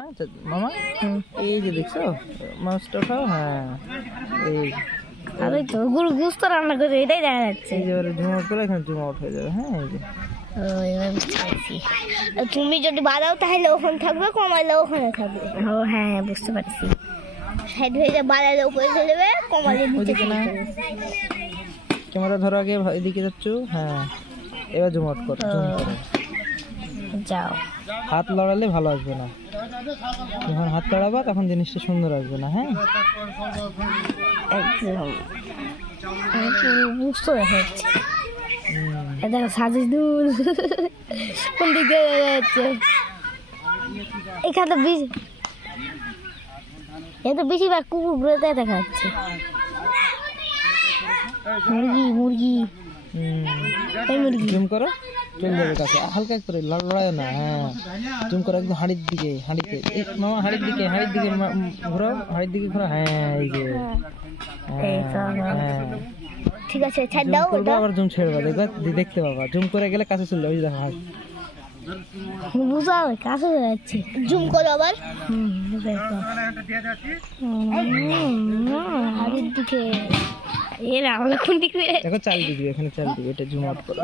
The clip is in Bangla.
আচ্ছা মামা, এই যে দেখছো মাছটা খাও। হ্যাঁ এই আরে তো গুরু গুস্ত রান্না করে এটাই দেখা যাচ্ছে। এই যে জুম আউট করে এখানে জুম আউট হয়ে যাবে। হ্যাঁ এই যে তুমি যদি বাড়াও তাহলে ওখানে থাকবে, কমাইলে ওখানে থাকবে। ও হ্যাঁ বুঝতে পারছি। সাইড হয়ে যা, বাড়ালে উপরে চলে যাবে, কমাইলে নিচে চলে যাবে। ক্যামেরা ধরো আগে, এদিকে যাচ্ছ। হ্যাঁ এবার জুম আউট করো, জুম করো। যাও, হাত লড়ালে ভালো আসবে না। যখন হাত লড়াবা তখন জিনিসটা সুন্দর আসবে না। হ্যাঁ একদম বুঝতে দেখা যাচ্ছে। দেখো সাজিস দূর কোন দিক দিয়ে যাচ্ছে। এখানে বেশি, এত বেশিরভাগ কুকুর ঘুরে দেখা যাচ্ছে। মুরগি মুরগি মুরগি জুম করো, চলে যাবে কাছে। হালকা করে লড়াই না। হ্যাঁ জুম করো একদম হাড়ির দিকে, হাড়িতে। মামা হাড়ির দিকে, হাড়ির দিকে ঘোরো, হাড়ির দিকে ঘোরো। হ্যাঁ এই যে ঠিক আছে, ছাড় দাও। আবার জুম ছেড়ে দাও, দেখবা দেখতে পাবা। জুম করে গেলে কাছে চলে যাবে। ওই দেখো বুঝা কাছে যাচ্ছে। জুম করো আবার। হাড়ির দিকে এর আমরা কোন দিকে দেখো, চাল দিকে, এখানে চাল দিকে, এটা জুম আউট করো।